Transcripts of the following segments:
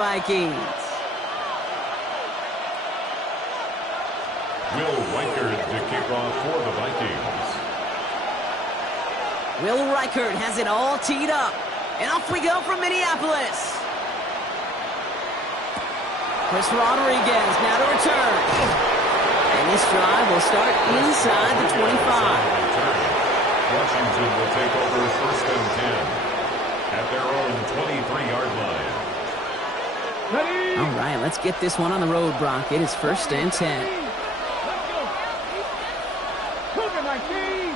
Vikings. Will Reichert to kick off for the Vikings. Will Reichert has it all teed up. And off we go from Minneapolis. Chris Rodriguez now to return. And this drive will start inside the 25. Washington will take over first and 10 at their own 23-yard line. Ready? All right, let's get this one on the road, Brock. It is first and 10. Let's go. Cougar 19.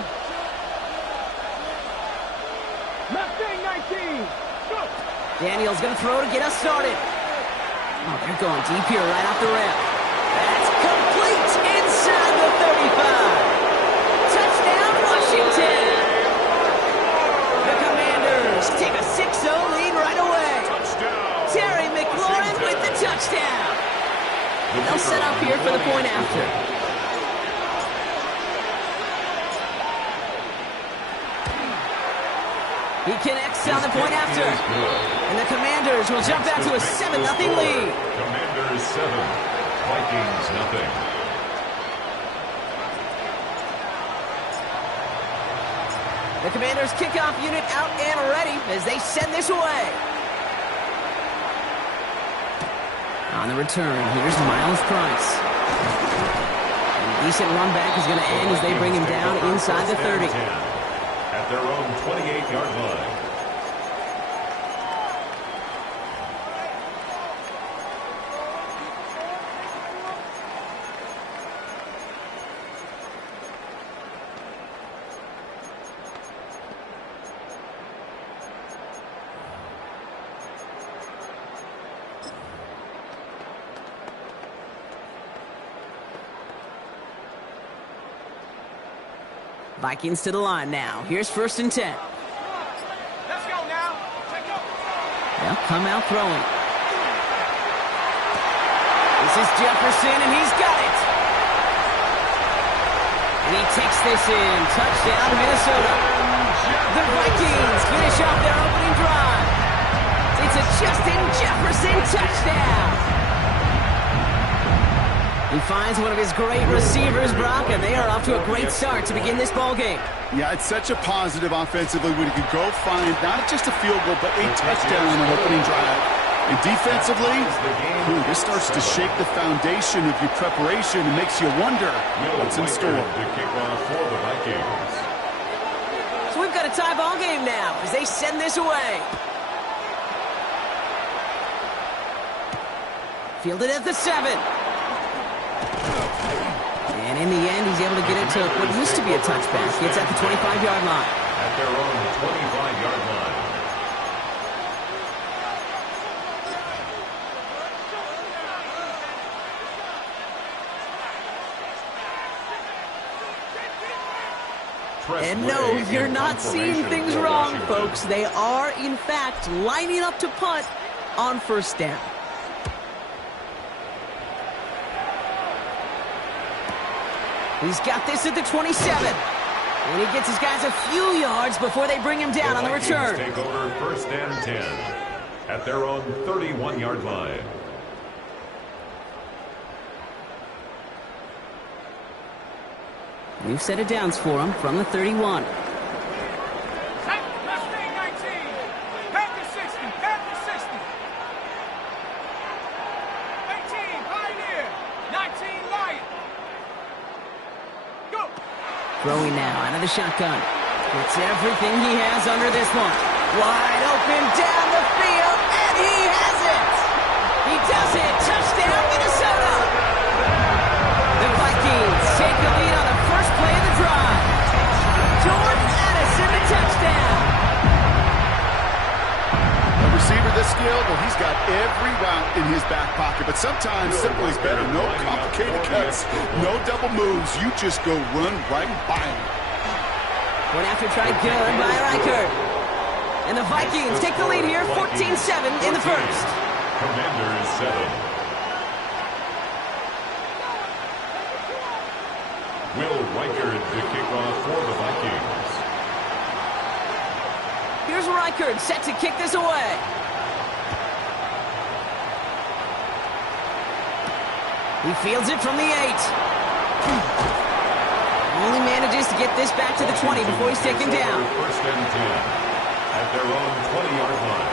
Left wing 19. Go. Daniel's going to throw to get us started. Oh, they're going deep here right off the rip. That's complete inside the 35. Touchdown, Washington. The Commanders take a 6-0 lead right away. Touchdown. Terry McLaurin with the touchdown. They'll set up here for the point after. He connects on the point after. And the Commanders will jump out to a 7-0 lead. Commanders 7, Vikings nothing. The Commanders kickoff unit out and ready as they send this away. On the return, here's Miles Price. And a decent run back is going to end as they bring him down inside the 30. At their own 28-yard line. Vikings to the line now. Here's first and 10. Let's go now. Take go. They'll come out throwing. This is Jefferson, and he's got it. And he takes this in. Touchdown, Minnesota. The Vikings finish off their opening drive. It's a Justin Jefferson touchdown. He finds one of his great receivers, Brock, and they are off to a great start to begin this ballgame. Yeah, it's such a positive offensively when you can go find not just a field goal, but a touchdown on an opening drive. And defensively, this starts to shake the foundation of your preparation and makes you wonder what's in store. The kickoff for the Vikings. So we've got a tie ball game now as they send this away. Fielded at the 7. And in the end, he's able to get it to what used to be a touchback. It's at the 25-yard line. At their own 25-yard line. And no, you're not seeing things wrong, folks. They are, in fact, lining up to punt on first down. He's got this at the 27. And he gets his guys a few yards before they bring him down on the return. Take over first and 10 at their own 31-yard line. New set of downs for him from the 31. Left wing 19. Back to 60. Back to 60. 18. Pioneer. 19. Lion. Go. Throwing now out of the shotgun. Gets everything he has under this one. Wide open down the field, and he has it! He does it! Touchdown, Minnesota! The Vikings take the lead on the first play of the drive. Jordan Addison, the touchdown! A receiver this skilled, well, he's got every route in his back pocket, but sometimes simple is better. No complicated cuts, no double moves. You just go run right by him. One after try good by Reichert. And the Vikings take the lead here, 14-7 in the first. Commanders 7. Will Reichert to kick off for the Vikings. Here's Reichert set to kick this away. He fields it from the 8. Only manages to get this back to the 20 before he's taken down. First and 10 at their own 20-yard line.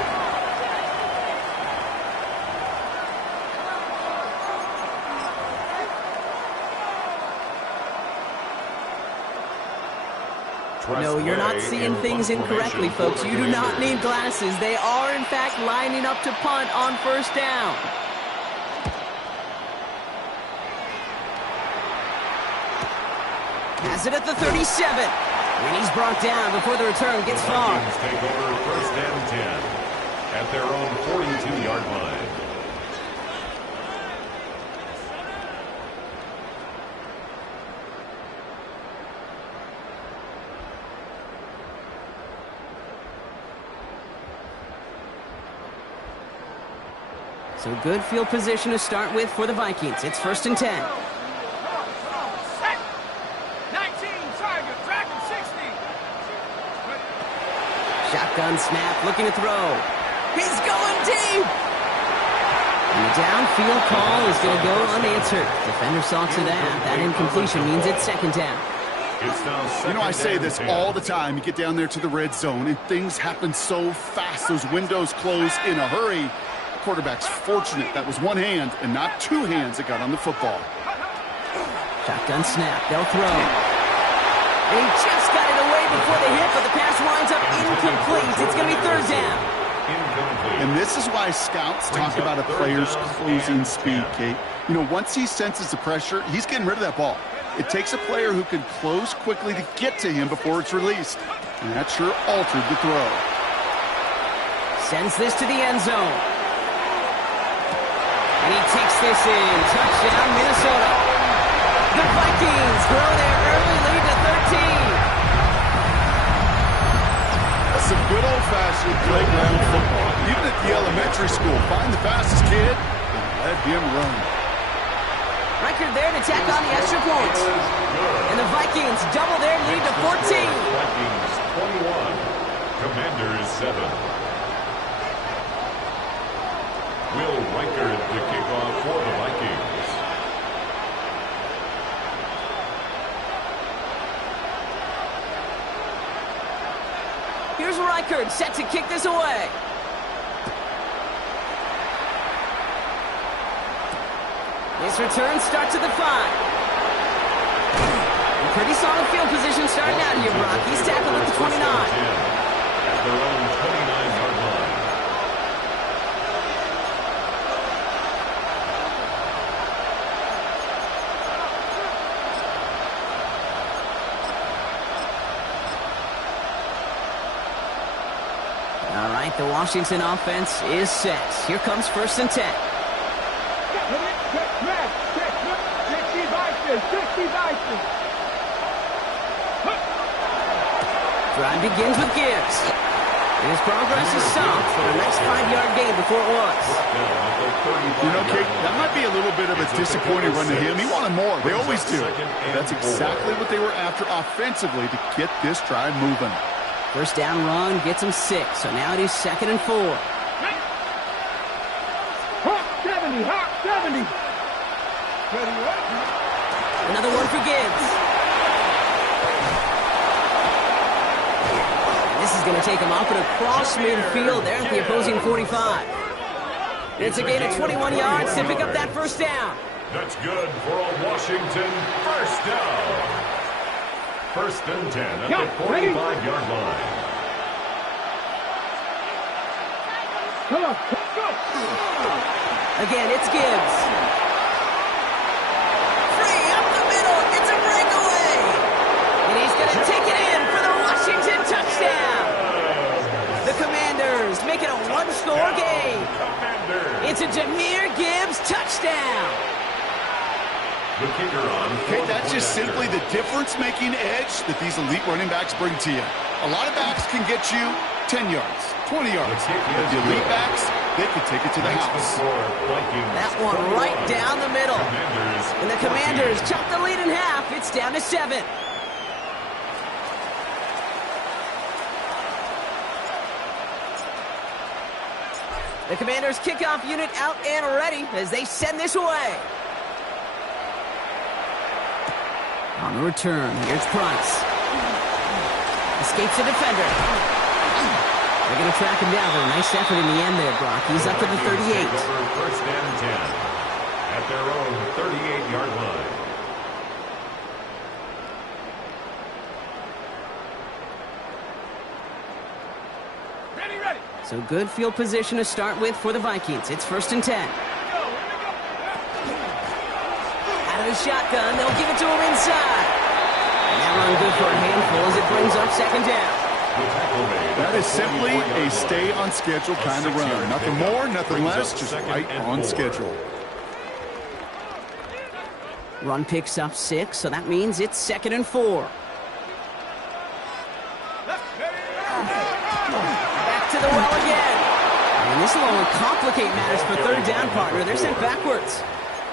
No, you're not seeing things incorrectly, folks. You do not need glasses. They are, in fact, lining up to punt on first down. Has it at the 37. And he's brought down before the return gets far. Vikings take over first and 10 at their own 42-yard line. So good field position to start with for the Vikings. It's first and 10. Set. 19, Tiger, Dragon 60. Shotgun snap, looking to throw. He's going deep! And the downfield call is going to go unanswered. Defender saw to that. That incompletion means it's second down. You know, I say this all the time. You get down there to the red zone, and things happen so fast. Those windows close in a hurry. Quarterback's fortunate that was one hand and not two hands that got on the football. Shotgun snap, they'll throw. And he just got it away before the hit, but the pass winds up incomplete. It's going to be third down. And this is why scouts talk about a player's closing speed, Kate. You know, once he senses the pressure, he's getting rid of that ball. It takes a player who can close quickly to get to him before it's released. And that sure altered the throw. Sends this to the end zone. And he takes this in. Touchdown, Minnesota. The Vikings grow their early lead to 13. That's some good old-fashioned playground football. Even at the elementary school, find the fastest kid and let him run. Record there to tack on the extra point. And the Vikings double their lead to 14. Vikings 21, Commanders 7. Will Reichard to kick off for the Vikings. Here's Reichard set to kick this away. This return starts at the 5. Pretty solid field position starting out here, Brock. He's tackled at the 29. At their own 29-yard line. All right, the Washington offense is set. Here comes first and 10. Drive begins with Gibbs. And his progress is soft for the next 5-yard gain before it was. You know, Kate, that might be a little bit of a disappointing run to him. He wanted more. They always do. That's exactly what they were after offensively to get this drive moving. First down run gets him 6, so now it is second and 4. Hawk 70, Hawk 70. Another one for Gibbs. And this is going to take him up and across midfield there at the opposing 45. It's a gain of 21 yards to pick up that first down. That's good for a Washington first down. First and 10 at the 45-yard line. Come on, go. Again, it's Gibbs. Free up the middle. It's a breakaway. And he's going to take it in for the Washington touchdown. The Commanders make it a one-score game. It's a Jahmyr Gibbs touchdown. Okay, that's just simply the difference-making edge that these elite running backs bring to you. A lot of backs can get you 10 yards, 20 yards. But the elite backs, they can take it to the house. That one right down the middle. And the Commanders chop the lead in half. It's down to 7. The Commanders kickoff unit out and ready as they send this away. On the return, here's Price. Escapes the defender. They're going to track him down. But a nice effort in the end there, Brock. He's up to the 38. First and 10 at their own 38-yard line. Ready. So good field position to start with for the Vikings. It's first and 10. Out of the shotgun, they'll give it to him inside. And that run good for a handful as it brings up second down. That is simply a stay-on-schedule kind of run. Nothing more, nothing less, just right on schedule. Run picks up 6, so that means it's second and 4. Back to the well again. And this will only complicate matters for third down, partner. They're sent backwards.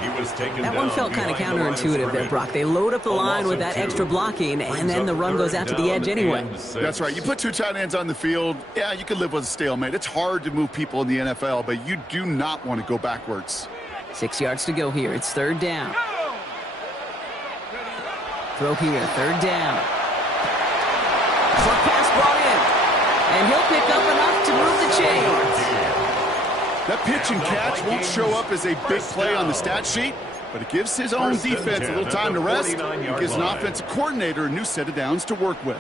He was taken that one felt kind of counterintuitive there, Brock. They load up the line with that extra blocking, and then the run goes out to the edge anyway. That's right. You put 2 tight ends on the field, yeah, you can live with a stalemate. It's hard to move people in the NFL, but you do not want to go backwards. 6 yards to go here. It's third down. Throw here, third down. Short pass brought in, and he'll pick up enough to move the chains. That pitch and catch won't show up as a big play on the stat sheet, but it gives his own defense a little time to rest. It gives an offensive coordinator a new set of downs to work with.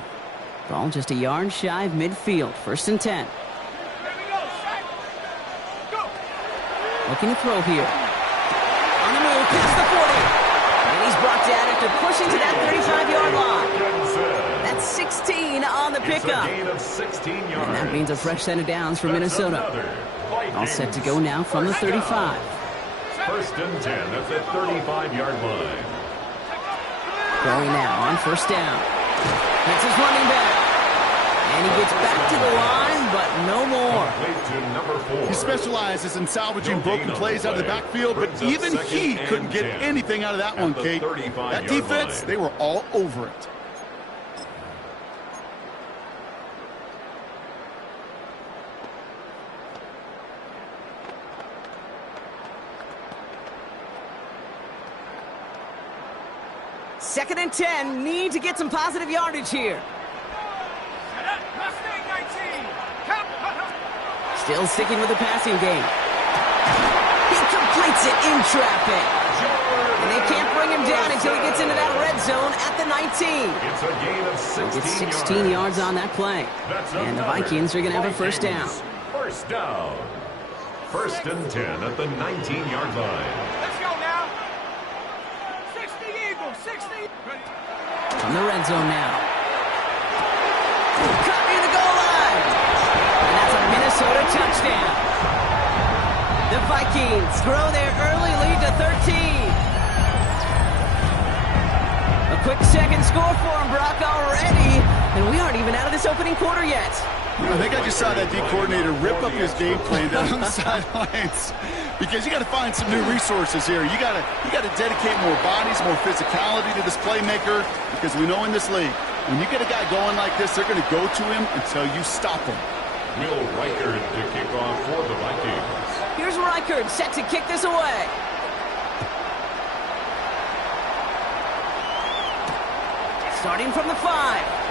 Ball just a yard shy of midfield. First and 10. Looking to throw here. On the move, past the 40. And he's brought down after pushing to that 35-yard line. That's 16 on the pickup. And that means a fresh set of downs for Minnesota. All set to go now from the 35. First and 10 at the 35-yard line. Going now on first down. That's his running back. And he gets back to the line, but no more. He specializes in salvaging broken plays out of the backfield, but even he couldn't get anything out of that one, Kate. That defense, they were all over it. Second and 10, need to get some positive yardage here. Still sticking with the passing game. He completes it in traffic. And they can't bring him down until he gets into that red zone at the 19. It's a gain of 16 He gets 16 yards on that play. And the Vikings are going to have a first down. First down. First and 10 at the 19-yard line. Let's go now. 60 Eagles, 60. From the red zone now. Caught near the goal line. And that's a Minnesota touchdown. The Vikings grow their early lead to 13. A quick second score for him, Brock, already. And we aren't even out of this opening quarter yet. I think I just saw that D coordinator rip up his game plan down on the sidelines, because you got to find some new resources here. You got to dedicate more bodies, more physicality to this playmaker, because we know in this league, when you get a guy going like this, they're going to go to him until you stop him. Will Reichard to kick off for the Vikings. Here's Reichard set to kick this away. Starting from the 5.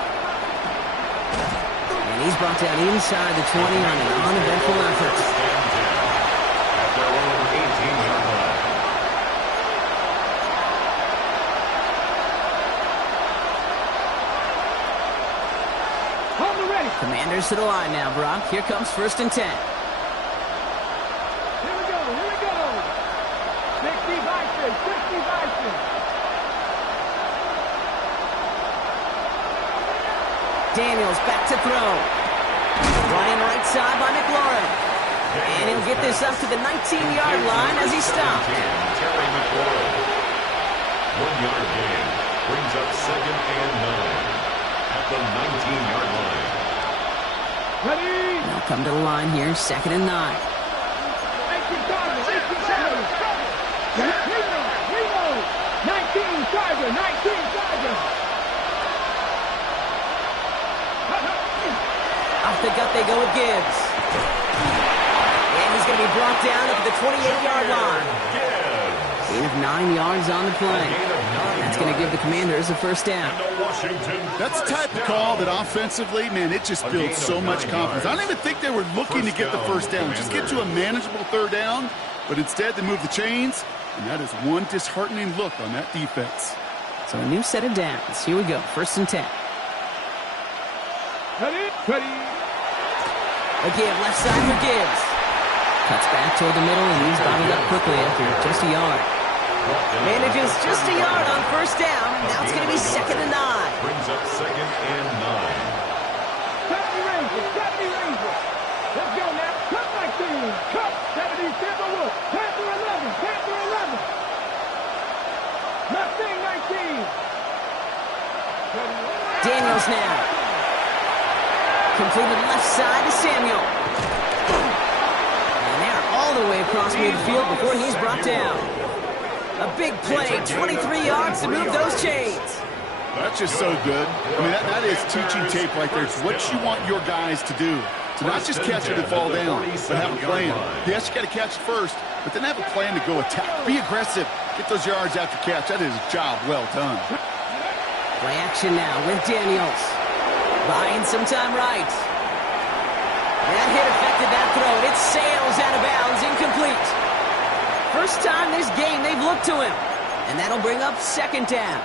And he's brought down inside the 20 on an uneventful effort. At their own 18-yard line. Hold the ready. Commanders to the line now, Brock. Here comes first and 10. Here we go. 60 Vikings. Daniels back to throw. Running right side by McLaurin. And he'll get this up to the 19-yard line as he stopped. Terry McLaurin. 1-yard gain. Brings up second and 9. At the 19-yard line. Ready. Now come to the line here, second and 9. 18 Charger. 19 Charger. Off the gut they go with Gibbs. And he's going to be brought down at the 28-yard line. Gibbs. Gain of 9 yards on the play. That's going to give the Commanders a first down. That's the type of call that offensively, man, it just builds so much confidence. I don't even think they were looking to get the first down. Just get to a manageable third down, but instead they move the chains, and that is one disheartening look on that defense. So a new set of downs. Here we go, 1st and 10. Ready. A give, left side for Gibbs. Cuts back toward the middle, and he's bottled up quickly after just a yard. Manages just a yard on 1st down. Now it's going to be 2nd and 9. Brings up 2nd and 9. 70 Rangers. Let's go now. Cut my team. Cut. 70 Timberwolves. Panther 11. Mustang 19. Daniels now. Completed left side to Samuel. And they're all the way across midfield before he's brought down. A big play, 23 yards to move those chains. That's just so good. I mean, that is teaching tape right there. It's what you want your guys to do. To not just catch it and fall down, but have a plan. Yes, you got to catch it first, but then have a plan to go attack. Be aggressive. Get those yards after catch. That is a job well done. Play action now with Daniels. Buying some time right. That hit affected that throw. It sails out of bounds, incomplete. First time this game they've looked to him. And that'll bring up 2nd down.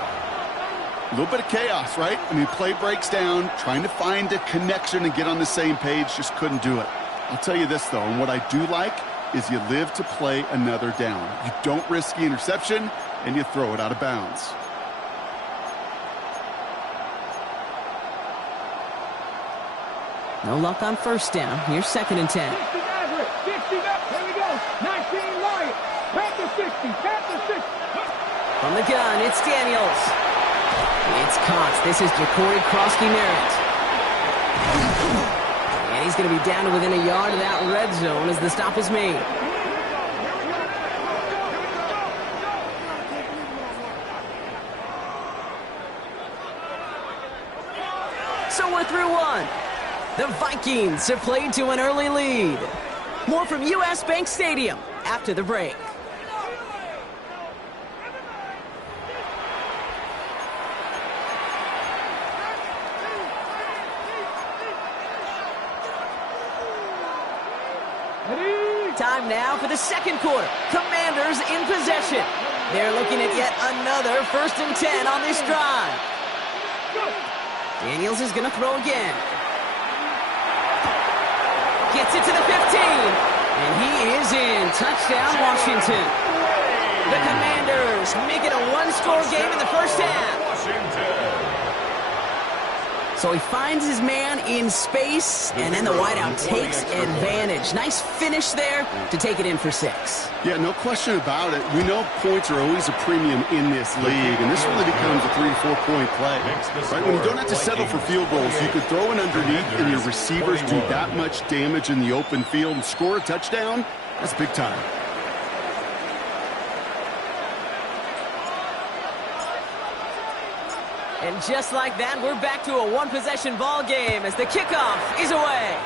A little bit of chaos, right? I mean, play breaks down, trying to find a connection and get on the same page, just couldn't do it. I'll tell you this, though, and what I do like is you live to play another down. You don't risk the interception, and you throw it out of bounds. No luck on 1st down. Here's 2nd and 10. 60 Nazareth. 60 up. Here we go. 19 Lions. Panther 60. From the gun, it's Daniels. It's caught. This is Ja'Cory Krosky-Merritt. And he's going to be down to within a yard of that red zone as the stop is made. So we're through one. The Vikings have played to an early lead. More from U.S. Bank Stadium after the break. Time now for the 2nd quarter. Commanders in possession. They're looking at yet another 1st and 10 on this drive. Daniels is going to throw again. Gets it to the 15. And he is in. Touchdown, Washington. The Commanders make it a 1-score game in the 1st half. So he finds his man in space, and then the wideout takes advantage. Nice finish there to take it in for 6. Yeah, no question about it. We know points are always a premium in this league, and this really becomes a 3- to 4-point play. Right? When you don't have to settle for field goals, you could throw it underneath, and your receivers do that much damage in the open field and score a touchdown. That's big time. And just like that, we're back to a 1-possession ball game as the kickoff is away.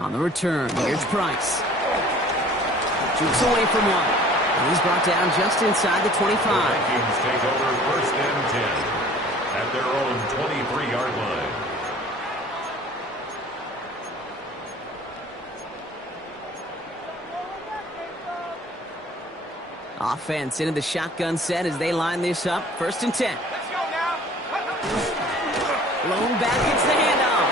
On the return, here's Price. Jukes away from one. And he's brought down just inside the 25. The Vikings take over 1st and 10 at their own 23-yard line. Offense into the shotgun set as they line this up. 1st and 10. Let's go now. Blown back hits the handoff.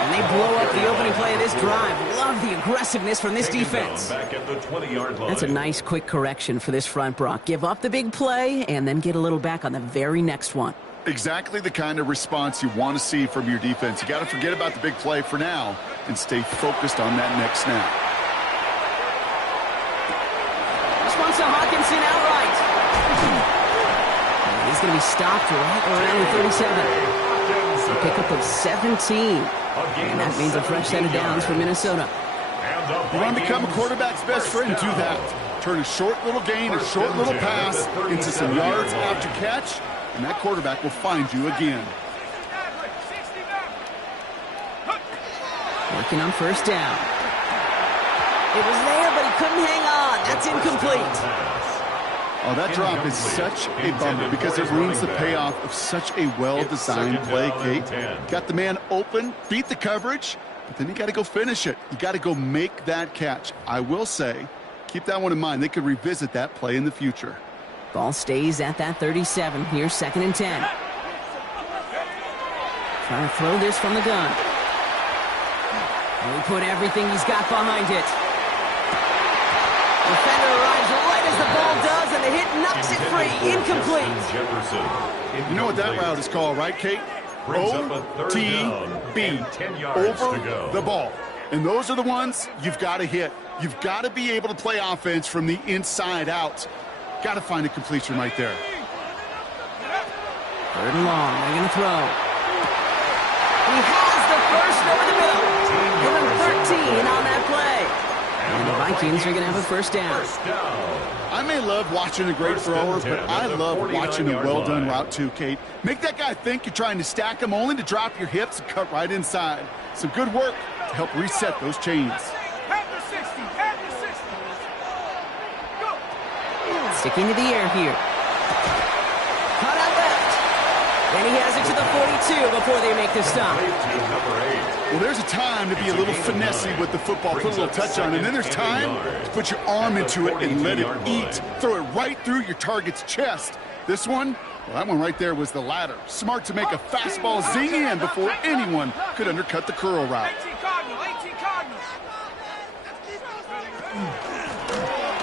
And they blow up the opening play of this drive. Love the aggressiveness from this defense. Back at the 20-yard line. That's a nice quick correction for this front, Brock. Give up the big play and then get a little back on the very next one. Exactly the kind of response you want to see from your defense. You got to forget about the big play for now and stay focused on that next snap. Wants to Hawkinson outright. And he's going to be stopped right around the 37. A pickup of 17. And that means a fresh set of downs for Minnesota. You want to become a quarterback's best friend, do that. Turn a short little gain, a short little pass into some yards after catch, and that quarterback will find you again. Working on 1st down. It was there, but he couldn't hang on. That's incomplete. Oh, that drop is such a bummer because it ruins the payoff of such a well-designed play, Kate. Got the man open, beat the coverage, but then you got to go finish it. You got to go make that catch. I will say, keep that one in mind. They could revisit that play in the future. Ball stays at that 37. Here's 2nd and 10. Trying to throw this from the gun. He put everything he's got behind it. Defender arrives right as the ball does, and the hit knocks it free. Incomplete. You know what that route is called, right, Kate? OTB, over the ball. And those are the ones you've got to hit. You've got to be able to play offense from the inside out. Got to find a completion right there. 3rd and long. They're going to throw. He has the first over the middle. Give him 13 on that play. And the Vikings are going to have a first down. I may love watching a great thrower, but I love watching a well-done route too, Kate. Make that guy think you're trying to stack him only to drop your hips and cut right inside. Some good work to help reset those chains. Sticking to the air here. Cut out left. And he has it to the 42 before they make the stop. Well, there's a time to be a little finessey with the football, put a little touch on, and then there's time to put your arm into it and let it eat. Throw it right through your target's chest. This one, well, that one right there was the latter. Smart to make a fastball zing in before anyone could undercut the curl route. 18 Cardinals.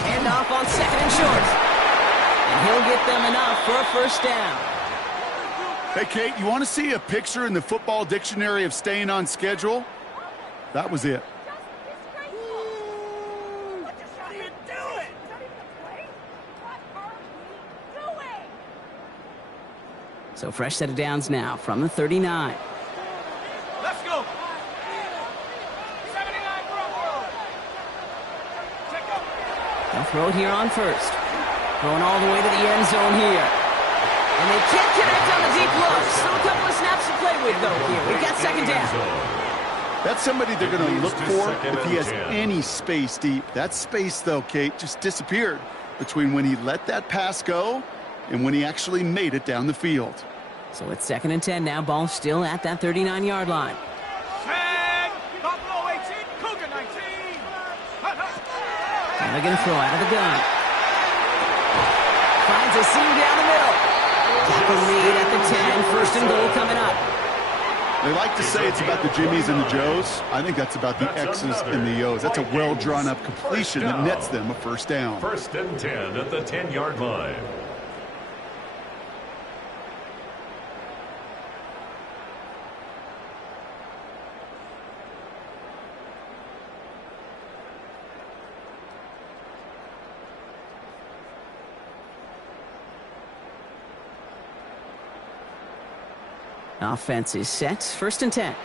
Hand off on 2nd and short. And he'll get them enough for a first down. Hey, Kate, you want to see a picture in the football dictionary of staying on schedule? That was it. So fresh set of downs now from the 39. Let's go. 79 They'll throw it here on first. Going all the way to the end zone here. And they can't connect on the deep look. Still a couple of snaps to play with, though, here. We got 2nd down. That's somebody they're going to look for if he has any space deep. That space, though, Kate, just disappeared between when he let that pass go and when he actually made it down the field. So it's 2nd and 10 now. Ball still at that 39-yard line. Buffalo 18, Cougar 19. And they're going to throw out of the gun. Finds a seam down the middle. Tackle lead at the 10. 1st and goal coming up. They like to say it's about the Jimmies and the Joes. I think that's about the X's and the O's. That's a well-drawn-up completion that nets them a first down. 1st and 10 at the 10-yard line. Offense is set. 1st and 10.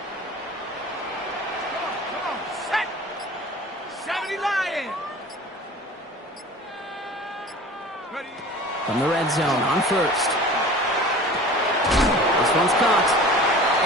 Come on, set. 70 Lions. Ready. From the red zone on first. This one's caught.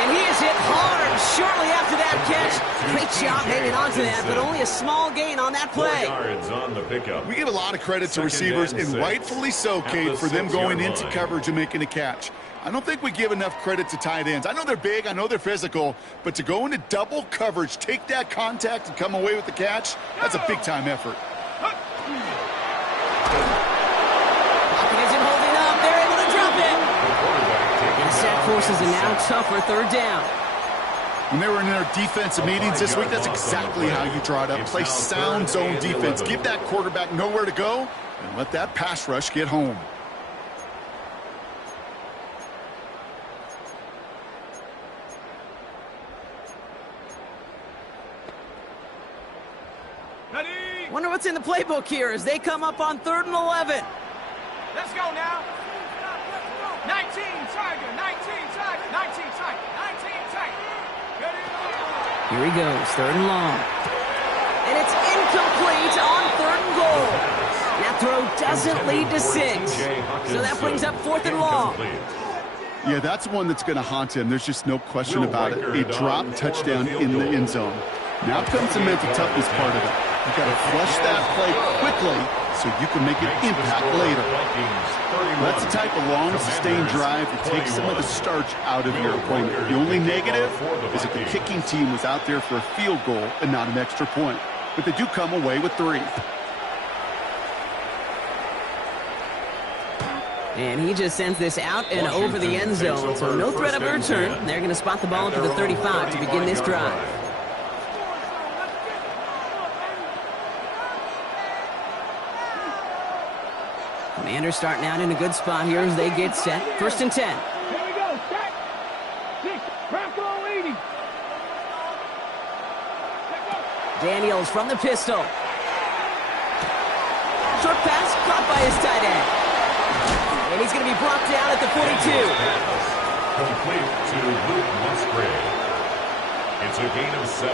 And he is hit hard shortly after that catch. Great job hanging on to that, but only a small gain on that play. 4 yards on the pickup. We give a lot of credit to receivers, and rightfully so, Kate, for them going into coverage and making a catch. I don't think we give enough credit to tight ends. I know they're big, I know they're physical, but to go into double coverage, take that contact, and come away with the catch, that's a big-time effort. Pocket isn't holding up. They're able to drop it. And set forces a now tougher 3rd down. When they were in their defensive meetings this week, that's exactly how you draw it up. Play sound zone defense. Give that quarterback nowhere to go, and let that pass rush get home. Wonder what's in the playbook here as they come up on 3rd and 11. Let's go now. 19 Tiger, 19 Tiger, 19 Tiger, 19 Tiger. Ready? Here he goes, 3rd and long. And it's incomplete on 3rd and goal. That throw doesn't lead to 6. So that brings up 4th and long. Yeah, that's one that's going to haunt him. There's just no question about it. A drop touchdown in the end zone. Now comes the mental toughness part of it. You've got to flush that play quickly so you can make an impact later. That's the type of long, sustained drive that takes some of the starch out of your opponent. The only negative is if the kicking team was out there for a field goal and not an extra point. But they do come away with 3. And he just sends this out and over the end zone, so no threat of a return. They're going to spot the ball up to the 35 to begin this drive. Commanders starting out in a good spot here as they get set. 1st and 10. Here we go. Set. 6. Bronco leading. Daniels from the pistol. Short pass caught by his tight end. And he's going to be brought down at the 42. Complete to Luke Musgrave. It's a gain of 7.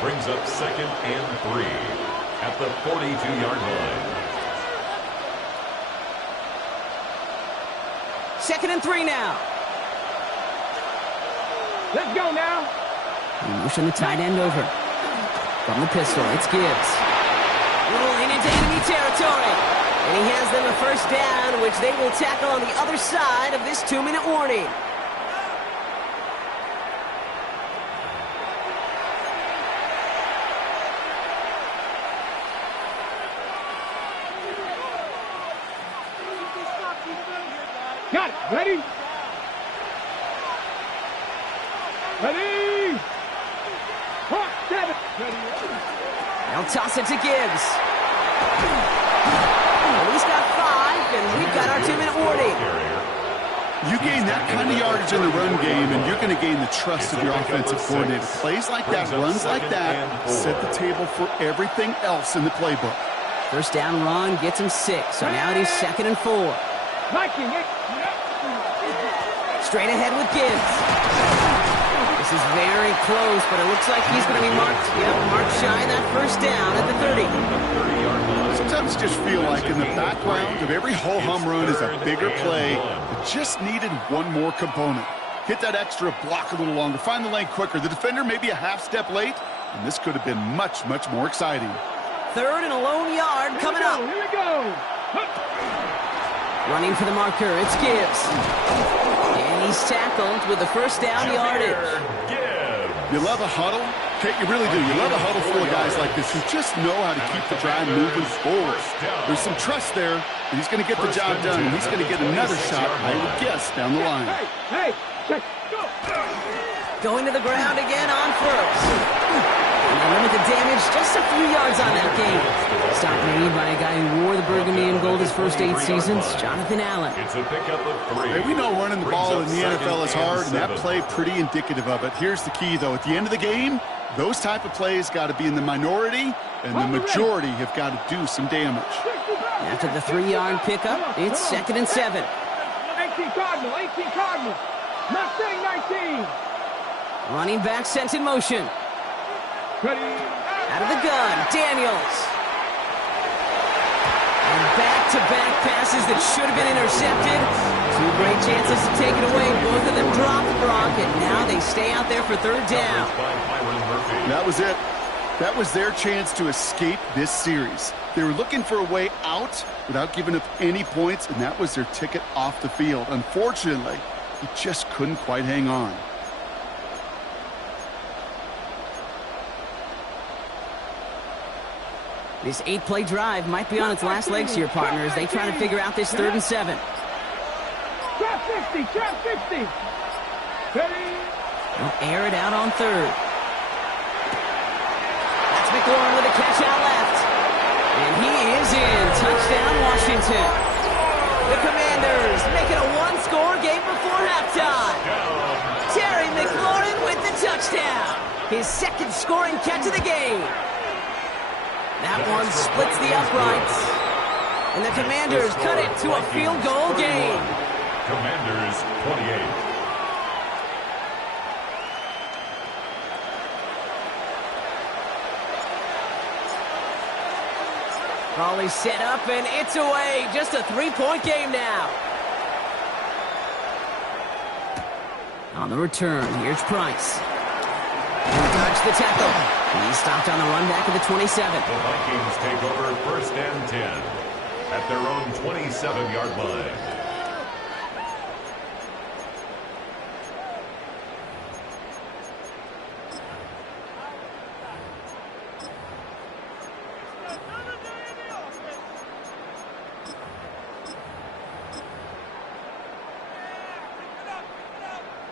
Brings up 2nd and 3 at the 42-yard line. 2nd and 3 now. Let's go now. He motion the tight end over. From the pistol, it's Gibbs. Rolling into enemy territory. And he has them a 1st down, which they will tackle on the other side of this 2-minute warning. Got it. Ready? Ready? 7. Ready. They'll toss it to Gibbs. And he's got 5, and we've got our 2-minute warning. You gain that kind of yardage in the run game, and you're going to gain the trust of your offensive coordinator. Plays like that, runs like that, set the table for everything else in the playbook. 1st down run gets him 6, so now he's 2nd and 4. Liking it. Straight ahead with Gibbs. This is very close, but it looks like he's going to be marked shy of that 1st down at the 30. Sometimes you just feel like in the background of every ho-hum run is a bigger play that just needed one more component. Hit that extra block a little longer, find the lane quicker. The defender maybe a half step late, and this could have been much, much more exciting. 3rd and a lone yard coming up. Here we go. Running for the marker, it's Gibbs. And he's tackled with the 1st down yardage. You love a huddle? Okay, you really do. You love a huddle full of guys like this who just know how to keep the drive moving forward. There's some trust there that he's going to get the job done, and he's going to get another shot, I would guess, down the line. Hey, check. Go. Going to the ground again on 1st. And they limit the damage just a few yards on that game. Stop made by a guy who wore the burgundy and gold his first 8 seasons, Jonathan Allen. It's a pickup of 3. Hey, we know running the ball in the NFL is hard, and that play pretty indicative of it. Here's the key, though. At the end of the game, those type of plays got to be in the minority, and the majority have got to do some damage. After the 3-yard pickup, it's 2nd and 7. 18 Cardinal. Mustang 19. Running back sent in motion. Ready. Out of the gun, Daniels. And back-to-back passes that should have been intercepted. 2 great chances to take it away. Both of them dropped, Brock, and now they stay out there for 3rd down. That was it. That was their chance to escape this series. They were looking for a way out without giving up any points, and that was their ticket off the field. Unfortunately, he just couldn't quite hang on. This 8-play drive might be on its last legs here, partners. They try to figure out this 3rd and 7. Trap 50. Ready. They'll air it out on 3rd. That's McLaurin with a catch out left. And he is in. Touchdown, Washington. The Commanders make it a 1-score game before halftime. Terry McLaurin with the touchdown. His 2nd scoring catch of the game. That one splits the uprights. And the Commanders cut it to a field goal game. Commanders 28. Crawley's set up, and it's away. Just a 3-point game now. On the return, here's Price. Dodged the tackle. He's stopped on the run back of the 27. The Vikings take over 1st and 10. at their own 27-yard line.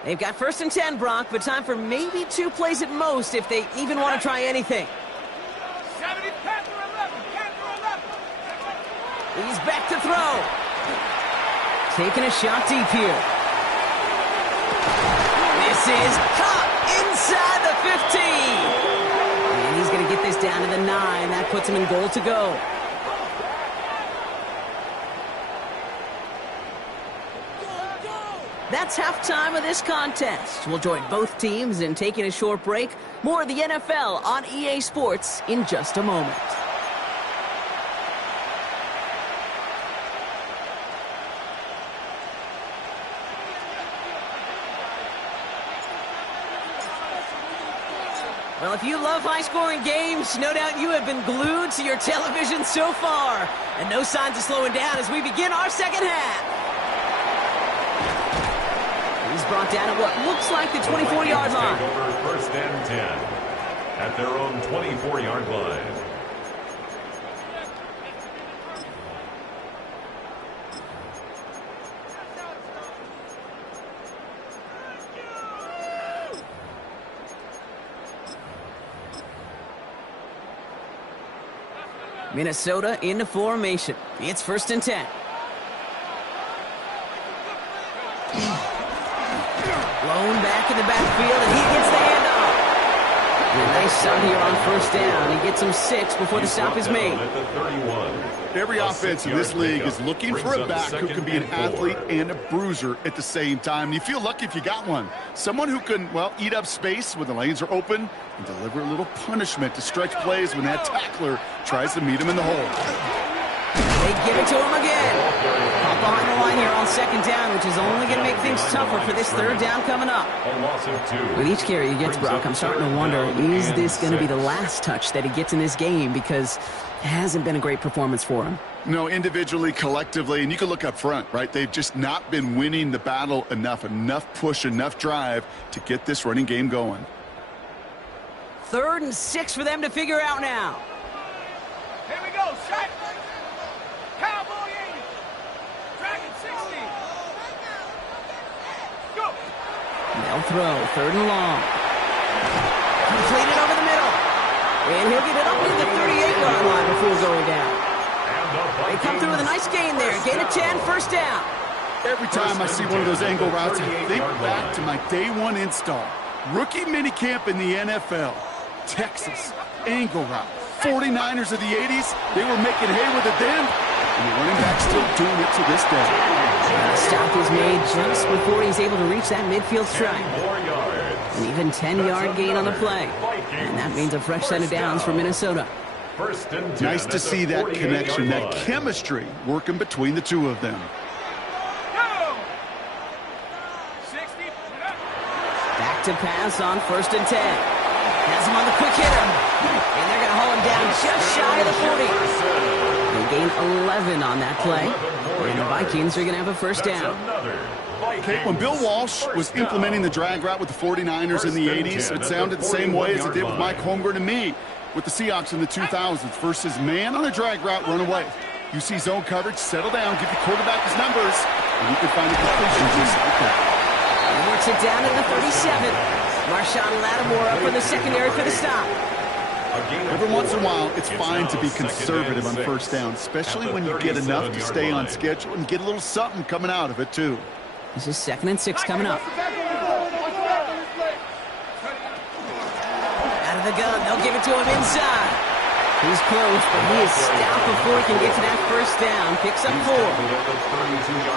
They've got 1st and 10, Brock, but time for maybe 2 plays at most if they even want to try anything. 70, Panther 11, Panther 11. He's back to throw. Taking a shot deep here. This is caught inside the 15. And he's going to get this down to the 9. That puts him in goal to go. That's halftime of this contest. We'll join both teams in taking a short break. More of the NFL on EA Sports in just a moment. Well, if you love high-scoring games, no doubt you have been glued to your television so far. And no signs of slowing down as we begin our second half. He's brought down at what looks like the 24-yard line. Take over 1st and 10 at their own 24-yard line. Minnesota into formation. It's 1st and 10. Blown back in the backfield, and he gets the handoff. And a nice stop here on 1st down. He gets him 6 before the stop is made. Every offense in this league is looking for a back who can be an athlete and a bruiser at the same time. And you feel lucky if you got one. Someone who can, well, eat up space when the lanes are open and deliver a little punishment to stretch plays when that tackler tries to meet him in the hole. They give it to him again. Up behind the line here on 2nd down, which is only going to make things tougher for this 3rd down coming up. With each carry he gets, Brock, I'm starting to wonder, is this going to be the last touch that he gets in this game? Because it hasn't been a great performance for him. No, individually, collectively, and you can look up front, right? They've just not been winning the battle enough push, enough drive to get this running game going. 3rd and 6 for them to figure out now. Here we go, shot. Cowboy 80. Dragon 60. Go. They'll throw 3rd and long. Completed over the middle. And he'll get it up to the 38-yard line before going down. They come through with a nice gain there. Gain of 10, 1st down. Every time I see one of those angle routes, I think back to my day 1 install. Rookie minicamp in the NFL. Texas, angle route. 49ers of the 80s, they were making hay with it then. And the running back's still doing it to this day. The stop is made just before he's able to reach that midfield strike. An even 10-yard gain on the play. And that means a fresh set of downs for Minnesota. Nice to see that connection, that chemistry working between the two of them. Back to pass on 1st and 10. Has him on the quick hitter. And they're going to haul him down just shy of the 40. They gain 11 on that play. And the Vikings are going to have a 1st down. Okay, when Bill Walsh was implementing the drag route with the 49ers in the 80s, it sounded the same way as it did with Mike Holmgren and me with the Seahawks in the 2000s versus man on a drag route, run away. You see zone coverage, settle down, give the quarterback his numbers, and you can find a completion just like that. He works it down to the 37. Marshawn Lattimore up in the secondary for the stop. Every once in a while, it's fine to be conservative on 1st down, especially when you get enough to stay on schedule and get a little something coming out of it, too. This is 2nd and 6 coming up. Out of the gun, they'll give it to him inside. He's close, but he is stopped before he can get to that 1st down. Picks up 4.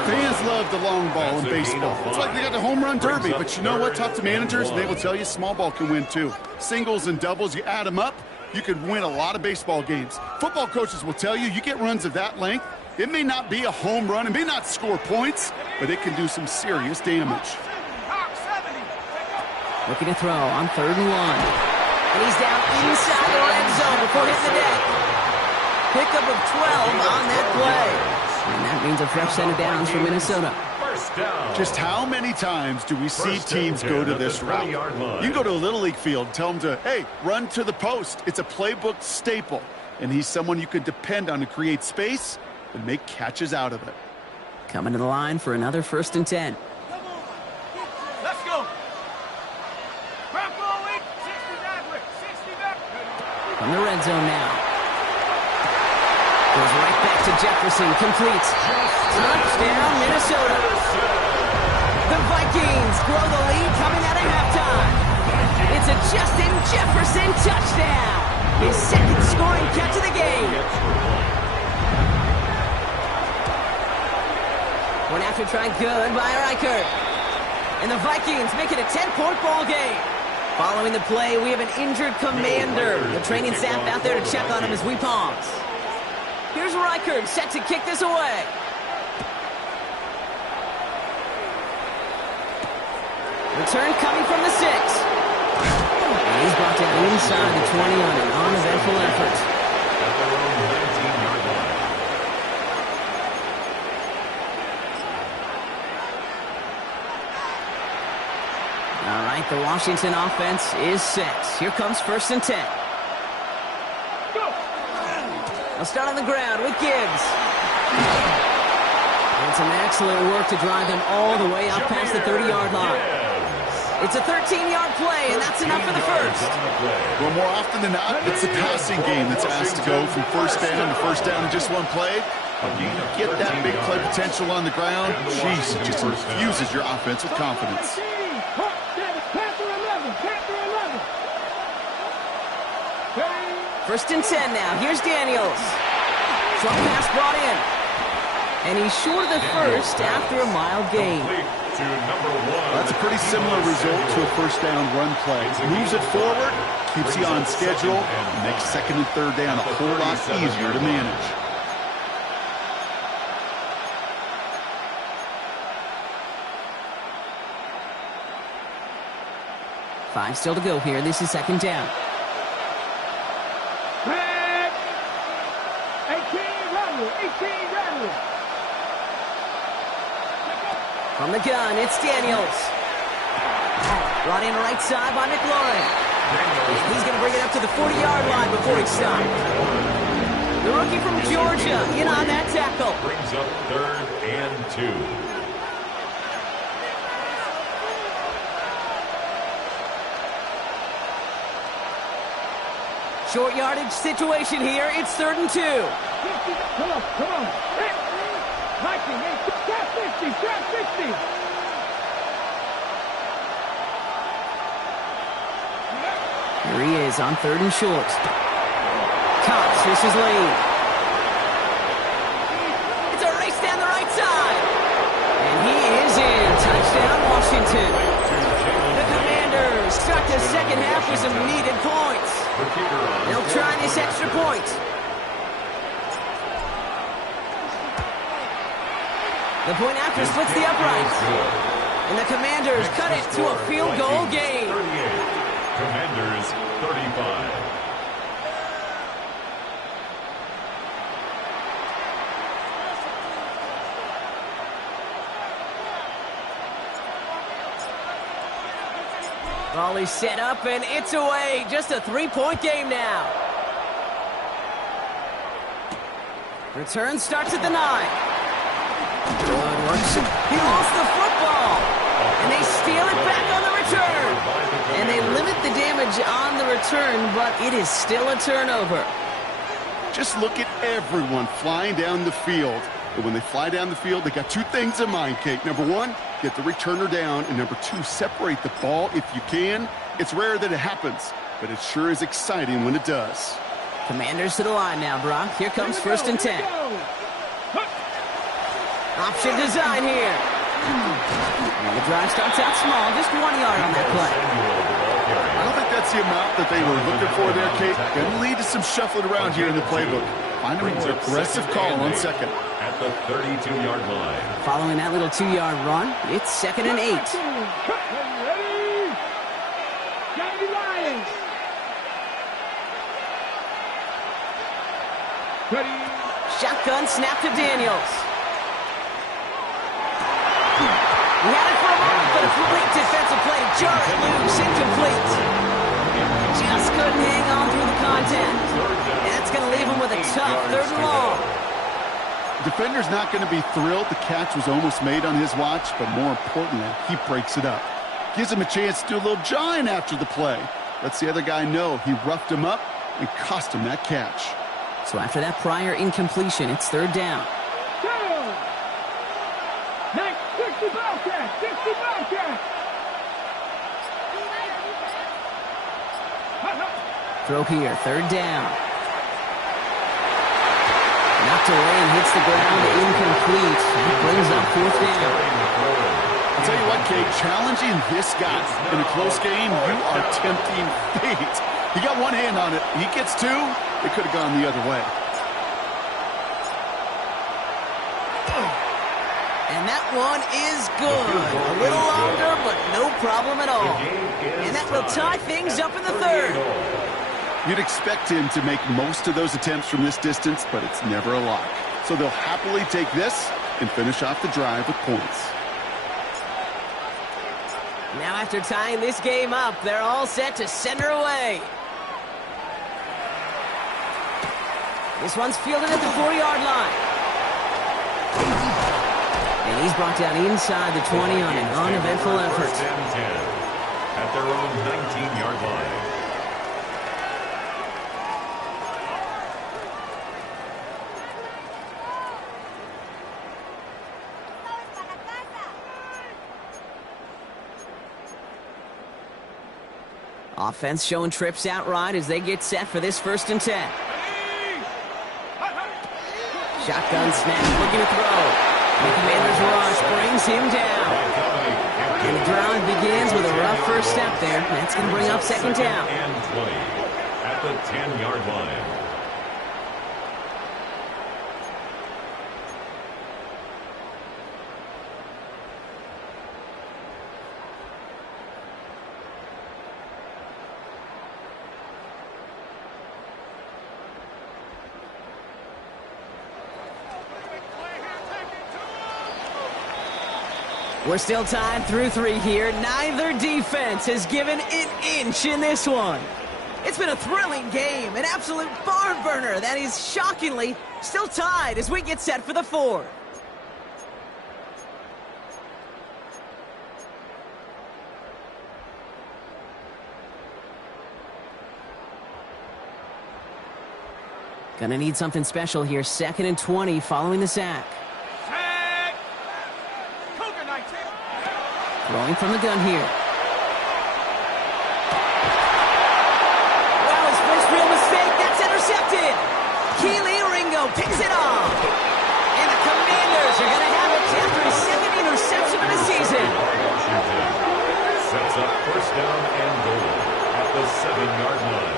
Fans love the long ball in baseball. It's like they got the home run derby, but you know what? Talk to managers, and they will tell you small ball can win too. Singles and doubles, you add them up, you could win a lot of baseball games. Football coaches will tell you, you get runs of that length, it may not be a home run, it may not score points, but it can do some serious damage. Looking to throw on 3rd and 1. And he's down inside the red zone before hitting the deck. Pickup of 12 on that play. And that means a fresh set of downs for Minnesota. First down. Just how many times do we see teams go to this route? You can go to a Little League field and tell them to, hey, run to the post. It's a playbook staple. And he's someone you could depend on to create space and make catches out of it. Coming to the line for another 1st and 10. Let's go. From the red zone now. Goes right back to Jefferson. Completes. Touchdown, Minnesota. The Vikings grow the lead coming out of halftime. It's a Justin Jefferson touchdown. His second scoring catch of the game. One after try good by Reichert. And the Vikings make it a 10-point ball game. Following the play, we have an injured commander. The training staff out there to check on him as we pause. Here's Reichert set to kick this away. Return coming from the 6. And he's brought down inside the 20 on an uneventful effort. At their own 19-yard line. All right, the Washington offense is set. Here comes 1st and 10. They'll start on the ground with Gibbs. And some excellent work to drive them all the way up past the 30-yard line. It's a 13-yard play, and that's enough for the first. Well, more often than not, it's the passing game that's asked to go from first down to first down in just one play. You get that big play potential on the ground, jeez, it just infuses your offense with confidence. First and 10 now. Here's Daniels. Short pass brought in. And he's short of the first after a mild gain. That's a pretty similar result to a first down run play. Moves it forward, keeps you on schedule, and makes 2nd and 3rd down a whole lot easier to manage. Five still to go here. This is 2nd down. From the gun, it's Daniels. Brought in right side by McLaurin. He's going to bring it up to the 40-yard line before he's stopped. The rookie from Georgia in on that tackle. Brings up 3rd and 2. Short yardage situation here. It's 3rd and 2. Come on. Viking, trap 60. Here he is on 3rd and short. Cox, this is Lane. It's a race down the right side. And he is in. Touchdown, Washington. The Commanders start the second half with some needed points. They'll try this extra point. The point after splits the uprights. And the Commanders cut it to a field goal game. Commanders 35. Raleigh set up and it's away. Just a 3-point game now. Return starts at the 9. Good work. He lost the football. And they steal it back on the return. And they limit the damage on the return, but it is still a turnover. Just look at everyone flying down the field. And when they fly down the field, they got 2 things in mind, Kate. Number 1, get the returner down. And number 2, separate the ball if you can. It's rare that it happens, but it sure is exciting when it does. Commanders to the line now, Brock. Here comes 1st and 10. Option design here. And the drive starts out small, just 1 yard on that play. I don't think that's the amount that they were looking for there, Kate. Going to lead to some shuffling around here in the playbook. Find a more aggressive call on 2nd. At the 32-yard line. Following that little 2-yard run, it's 2nd and 8. Ready? Shotgun snap to Daniels. He had it for a moment, but a great defensive play. Jarred loose, incomplete. Just couldn't hang on through the contact. And that's going to leave him with a tough 3rd and long. Defender's not going to be thrilled the catch was almost made on his watch, but more importantly, he breaks it up. Gives him a chance to do a little jawing after the play. Lets the other guy know he roughed him up and cost him that catch. So after that prior incompletion, it's 3rd down. Down. 60 Bobcat. 60 Bobcat. Throw here, 3rd down. Knocked away and hits the ground, incomplete. That brings up 4th down. I'll tell you what, Kate, challenging this guy in a close game, you are tempting fate. He got one hand on it. He gets 2. It could have gone the other way. And that one is good. A little longer, but no problem at all. And that will tie things up in the 3rd. You'd expect him to make most of those attempts from this distance, but it's never a lock. So they'll happily take this and finish off the drive with points. Now after tying this game up, they're all set to send her away. This one's fielded at the 4-yard line. And he's brought down inside the 20 on an uneventful effort. At their own 19-yard line. Offense showing trips out right as they get set for this 1st and 10. Shotgun snap, looking to throw. The Commanders rush brings him down. And the drive begins with a rough first step there. That's going to bring up 2nd down. And 20 at the 10-yard line. We're still tied through 3 here. Neither defense has given an inch in this one. It's been a thrilling game, an absolute barn burner that is shockingly still tied as we get set for the 4th. Gonna need something special here. 2nd and 20 following the sack. Throwing from the gun here. Wow, his first real mistake. That's intercepted. Keely Ringo picks it off. And the Commanders are going to have it after his 2nd interception of the season. Sets up 1st down and goal at the 7-yard line.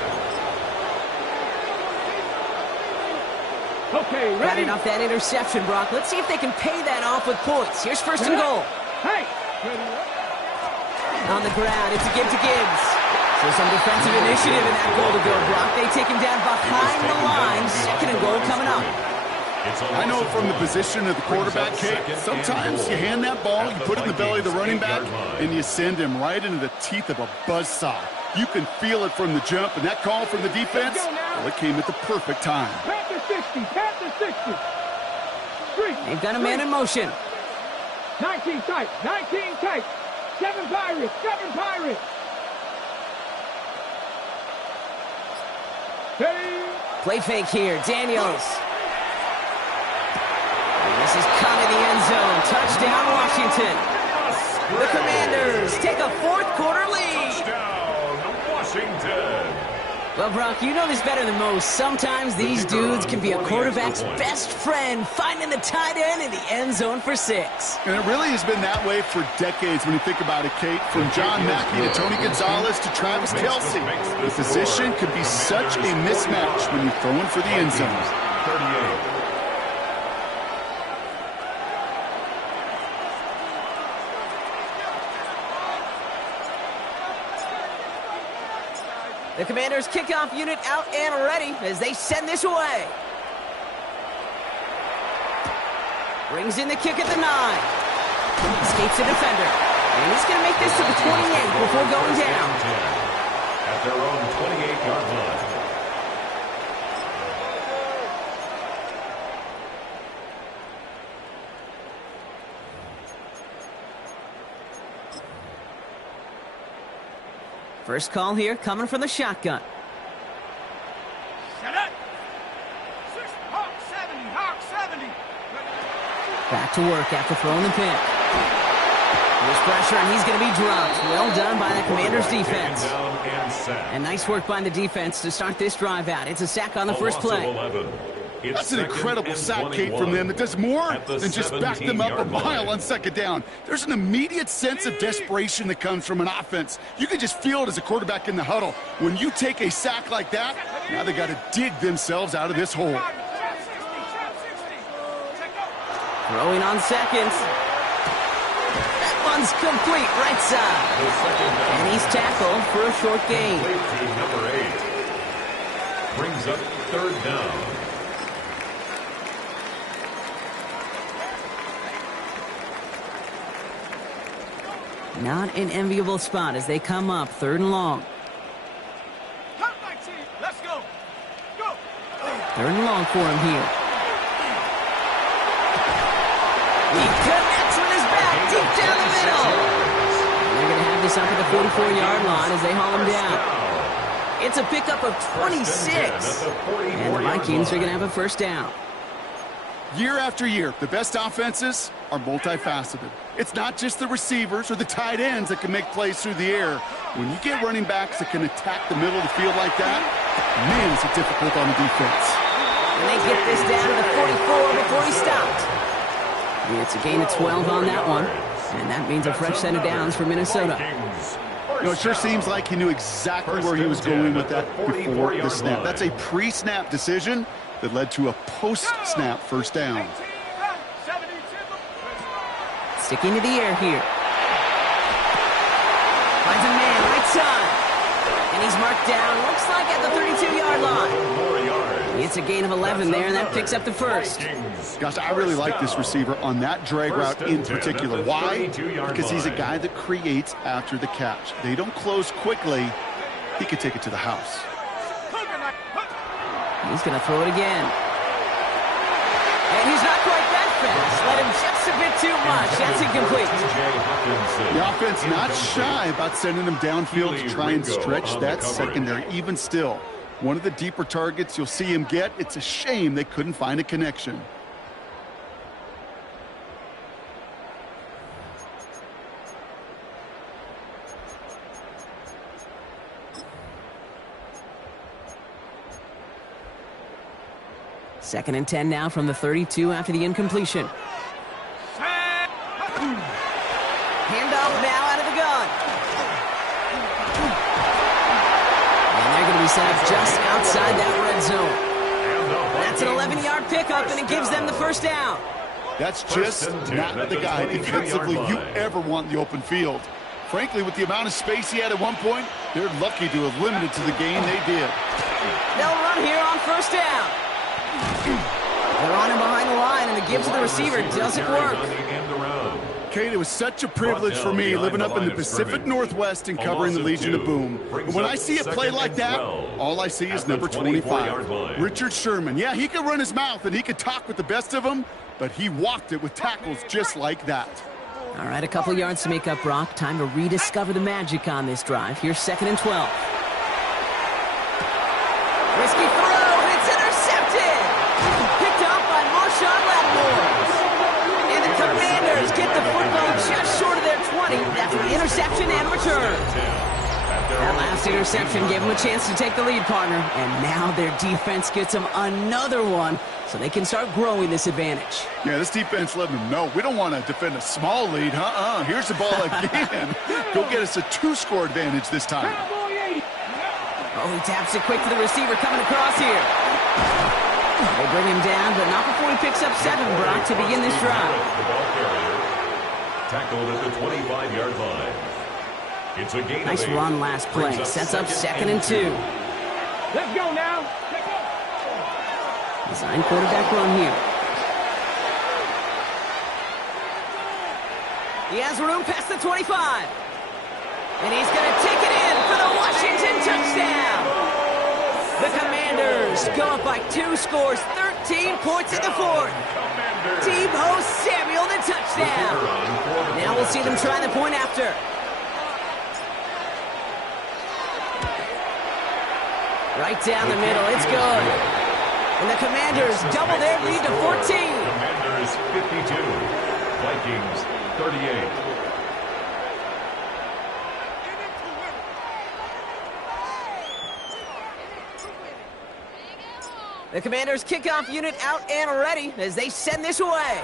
Okay, ready? Got it off that interception, Brock. Let's see if they can pay that off with points. Here's 1st and goal. Hey! On the ground, it's a give to Gibbs. So some defensive initiative in that goal to go, Brock. They take him down behind the line. 2nd and goal coming up. I know from the position of the quarterback, Kate, sometimes you hand that ball, you put it in the belly of the running back, and you send him right into the teeth of a buzzsaw. You can feel it from the jump, and that call from the defense, well, it came at the perfect time. Pat the 60, pat the 60. They've got a man in motion. 19 tight, 19 tight. 7 Pirates, 7 Pirates. Play fake here, Daniels. And this is caught in the end zone. Touchdown, Washington. The Commanders take a 4th quarter lead. Touchdown, Washington. Well, Brock, you know this better than most. Sometimes these dudes can be a quarterback's best friend, finding the tight end in the end zone for 6. And it really has been that way for decades when you think about it, Kate. From John Mackey to Tony Gonzalez to Travis Kelce. The position could be such a mismatch when you're throwing for the end zone. 38. The Commanders' kickoff unit out and ready as they send this away. Brings in the kick at the 9. Escapes the defender. And he's going to make this to the 28 before going down. At their own 28-yard line. First call here coming from the shotgun. Set up. Hawk 70, Hawk 70. Back to work after throwing the pick. There's pressure, and he's going to be dropped. Well done by the Commanders' defense. And nice work by the defense to start this drive out. It's a sack on the first play. That's an incredible sack, Kate, from them. It does more than just back them up a mile on second down. There's an immediate sense of desperation that comes from an offense. You can just feel it as a quarterback in the huddle. When you take a sack like that, now they got to dig themselves out of this hole. Throwing on seconds. That one's complete right side. And he's tackled for a short gain. Number 8 brings up third down. Not an enviable spot as they come up third and long. Let's go. Go. Third and long for him here. He connects with his back deep down the middle. And they're going to have this up at the 44-yard line as they haul him down. It's a pickup of 26. And the Vikings are going to have a first down. Year after year, the best offenses are multifaceted. It's not just the receivers or the tight ends that can make plays through the air. When you get running backs that can attack the middle of the field like that, man, is it difficult on the defense. And they get this down to the 44 before he stopped. And it's a gain of 12 on that one. And that means a fresh set of downs for Minnesota. You know, it sure seems like he knew exactly where he was going with that before the snap. That's a pre-snap decision that led to a post-snap first down. Sticking to the air here. Finds a man right side. And he's marked down, looks like at the 32-yard line. It's a gain of 11 there, and that picks up the first. Gosh, I really like this receiver on that drag route in particular. Why? Because he's a guy that creates after the catch. They don't close quickly. He could take it to the house. He's going to throw it again. And he's not quite that fast. Let him just a bit too much. That's incomplete. The offense not shy about sending him downfield to try and stretch that secondary. Even still, one of the deeper targets you'll see him get. It's a shame they couldn't find a connection. Second and 10 now from the 32 after the incompletion. Handoff now out of the gun. And they're going to be set up just outside that red zone. That's an 11-yard pickup, and it gives them the first down. That's just not the guy defensively you ever want in the open field. Frankly, with the amount of space he had at one point, they're lucky to have limited to the gain they did. They'll run here on first down. They're on him behind the line, and the give to the receiver doesn't work. Kate, it was such a privilege for me living up in the Pacific Northwest and covering the Legion of Boom. And when I see a play like that, all I see is number 25, Richard Sherman. Yeah, he could run his mouth and he could talk with the best of them, but he walked it with tackles just like that. All right, a couple yards to make up, Brock. Time to rediscover the magic on this drive. Here's 2nd and 12. Risky throw, it's intercepted! Picked up by Marshawn Lattimore. And the Commanders get the football just short of their 20 after the interception and return. That last interception gave them a chance to take the lead, partner. And now their defense gets them another one, so they can start growing this advantage. Yeah, this defense let them know we don't want to defend a small lead. Here's the ball again. Go get us a 2-score advantage this time. Oh, he taps it quick to the receiver coming across here. They bring him down, but not before he picks up 7, Brock, to begin this drive. Tackled at the 25-yard line. It's a gain. Nice run last play. Sets up 2nd and 2. Let's go now. Design quarterback run here. He has room past the 25. And he's going to take it in for the Washington touchdown. The Commanders go up by 2 scores, 13 points in the fourth. Deebo Samuel, the touchdown. Now we'll see them try the point after. Right down the middle, it's good. And the Commanders double their lead to 14. Commanders 52, Vikings 38. The Commanders kickoff unit out and ready as they send this away.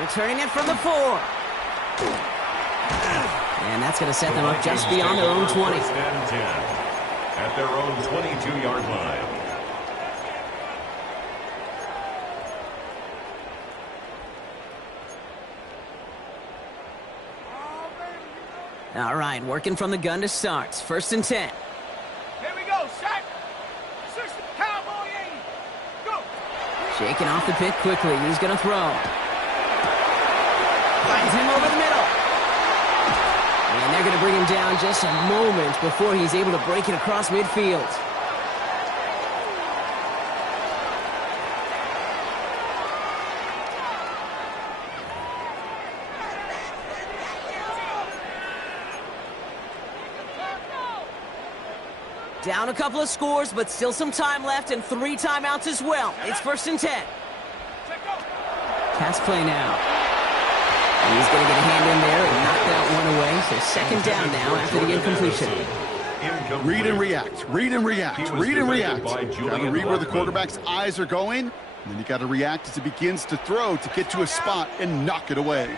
Returning it from the 4. And that's going to set them up just beyond their own 20. First and 10 at their own 22-yard line. All right, working from the gun to start. First and 10. Here we go, set. 60, cowboy aim. Go. Shaking off the pick quickly. He's going to throw. Finds him over the middle. And they're going to bring him down just a moment before he's able to break it across midfield. Down a couple of scores, but still some time left and 3 timeouts as well. It's first and 10. Pass play now. And he's going to get a hand in there and knock that one away. So second down now after the incompletion. Read and react. Read and react. Read and react. Got to read where the quarterback's eyes are going, and then you got to react as he begins to throw to get to a spot and knock it away.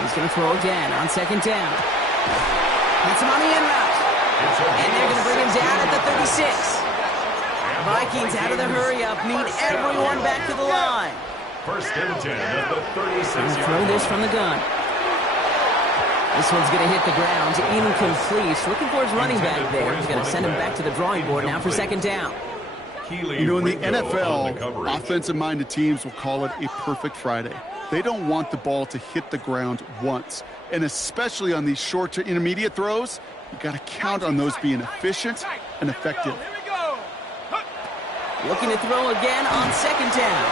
He's going to throw again on second down. That's him on the in route. And they're going to bring him down at the 36. Vikings out of the hurry-up need everyone back to the line. First and 10 at the 36. Throw this from the gun. This one's going to hit the ground. Incomplete. Looking for his running back there. He's going to send him back to the drawing board now for second down. You know, in the NFL, offensive-minded teams will call it a perfect Friday. They don't want the ball to hit the ground once. And especially on these short to intermediate throws, you got to count on those being efficient and effective. Looking to throw again on second down.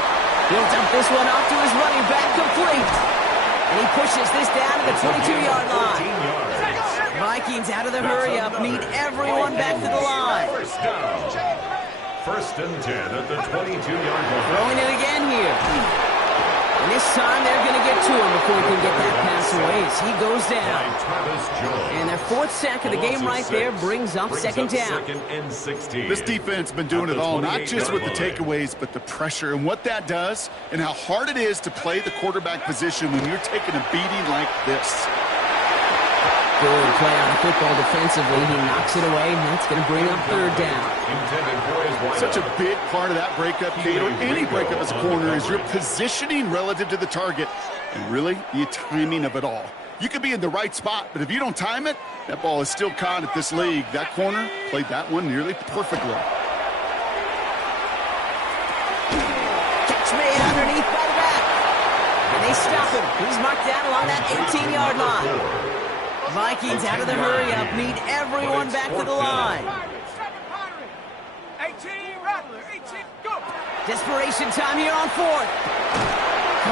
He'll dump this one off to his running back, complete. And he pushes this down to the 22-yard line. Vikings out of the hurry-up need everyone back to the line. First and 10 at the 22-yard line. Throwing it again here. And this time they're going to get to him before he can get that pass away as he goes down. And their 4th sack of the game right there brings up second down. This defense has been doing it all, not just with the takeaways, but the pressure and what that does and how hard it is to play the quarterback position when you're taking a beating like this. Good play on football defensively. He knocks it away, and that's going to bring up third down. Such a big part of that breakup, Kate, or any breakup as a corner, is your positioning relative to the target and really the timing of it all. You could be in the right spot, but if you don't time it, that ball is still caught at this league. That corner played that one nearly perfectly. Catch made underneath by the back. And they stop him. He's marked down along that 18-yard line. Vikings out of the hurry-up need everyone back to the line. 18, Rattler, 18, go! Desperation time here on 4th.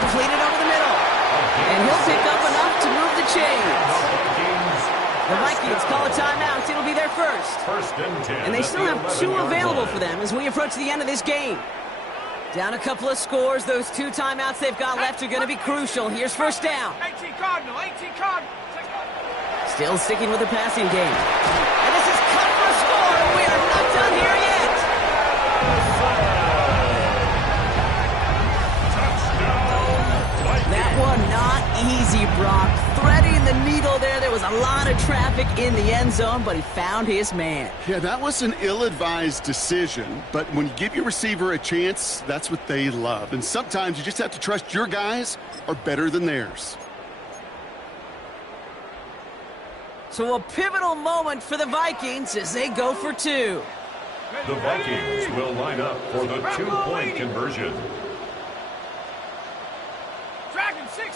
Completed over the middle. And he'll pick up enough to move the chains. The Vikings call a timeout. It'll be their first. First and 10. And they still have 2 available for them as we approach the end of this game. Down a couple of scores. Those 2 timeouts they've got left are going to be crucial. Here's first down. 18 Cardinal, 18 Cardinal. Still sticking with the passing game. And this is cut for a score, and we are not done here yet. That one not easy, Brock. Threading the needle there. There was a lot of traffic in the end zone, but he found his man. Yeah, that was an ill-advised decision, but when you give your receiver a chance, that's what they love. And sometimes you just have to trust your guys are better than theirs. So a pivotal moment for the Vikings as they go for 2. The Vikings will line up for the 2-point conversion. Here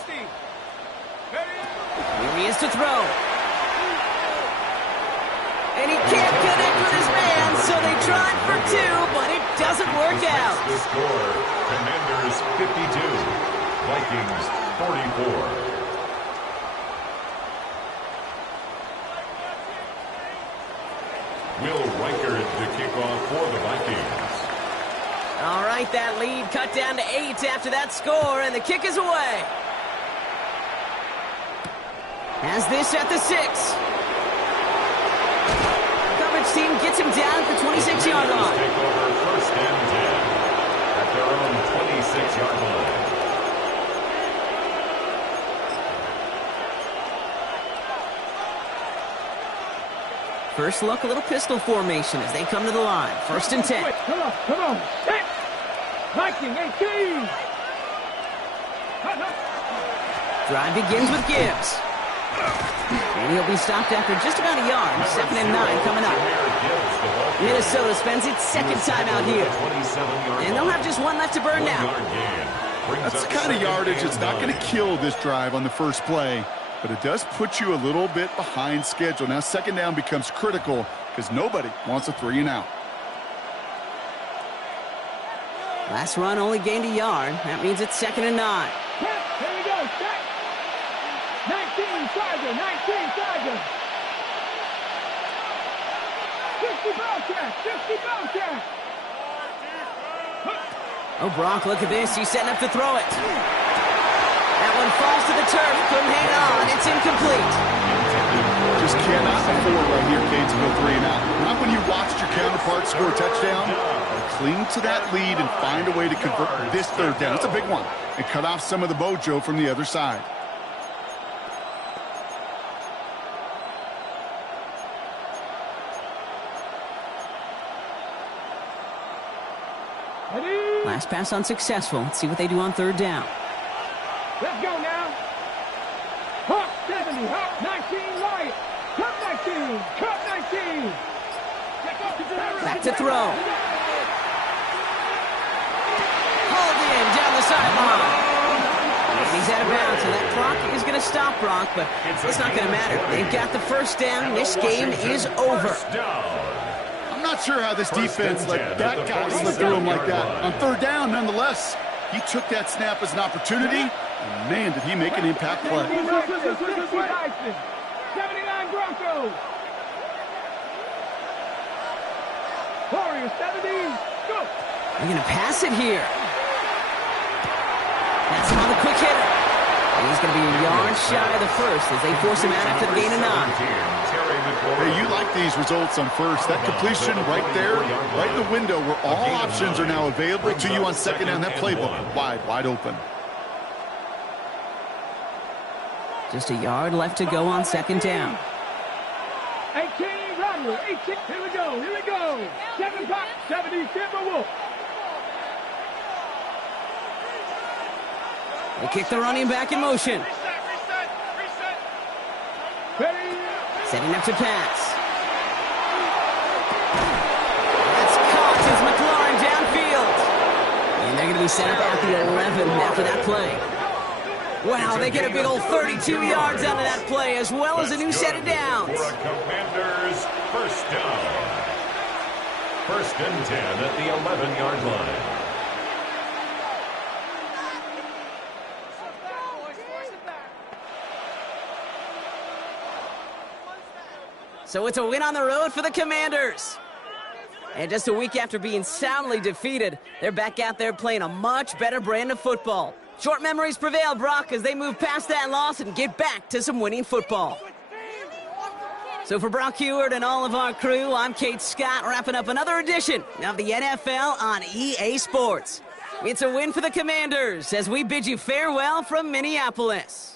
he is to throw. And he can't connect with his man, so they tried for two, but it doesn't work out. The score, Commanders 52, Vikings 44. Will Reichard to kick off for the Vikings. All right, that lead cut down to 8 after that score, and the kick is away. Has this at the 6. Coverage team gets him down at the 26-yard line. Take over first and 10 at their own 26-yard line. First look, a little pistol formation as they come to the line. First and 10. Come on. Set. Viking 18. Drive begins with Gibbs. And he'll be stopped after just about a yard. 2nd and 9 coming up. Minnesota spends its second time out here. And they'll have just one left to burn now. That's the kind of yardage that's not going to kill this drive on the first play, but it does put you a little bit behind schedule. Now, second down becomes critical because nobody wants a 3 and out. Last run only gained a yard. That means it's 2nd and 9. Here we go. Set. 19 Charger. 19 Charger. 50 ball tag. 50 ball tag. Oh, Brock, look at this. He's setting up to throw it. That one falls to the turf. Couldn't hang on. It's incomplete. Just cannot afford right here, Cade, to go 3 and out. Not when you watched your counterpart score a touchdown. Cling to that lead and find a way to convert this third down. It's a big one. And cut off some of the mojo from the other side. Last pass unsuccessful. Let's see what they do on 3rd down. Let's go now. Hawk 70, Hawk 19, Wyatt. Cut 19, cut 19. Back to throw. Hauled in down the sideline. And he's out of bounds, so that clock is going to stop Brock, but it's not going to matter. They've got the first down. This game is over. I'm not sure how this defense let that guy slip through him like that. On 3rd down, nonetheless, he took that snap as an opportunity, and man, did he make an impact play. 79 Broncos. Warriors 70, go. They're going to pass it here. That's him on the quick hitter. And he's going to be a yard shy of the first as they force him out after the gain of 9. Hey, you like these results on first. That completion right there, right in the window where all options are now available to you on second down. That playbook wide open. Just a yard left to go on 2nd down. 18 Rodwell, 18. Here we go. 7 pop, 70 Timberwolf. They kick the running back in motion. Ready. Setting up to pass. That's caught as McLaurin downfield. And they're going to be set up at the 11 after that play. Wow, they get a big old 32 yards out of that play as well as a new set of downs. For a Commanders first down. 1st and 10 at the 11-yard line. So it's a win on the road for the Commanders. And just a week after being soundly defeated, they're back out there playing a much better brand of football. Short memories prevail, Brock, as they move past that loss and get back to some winning football. So for Brock Heward and all of our crew, I'm Kate Scott, wrapping up another edition of the NFL on EA Sports. It's a win for the Commanders as we bid you farewell from Minneapolis.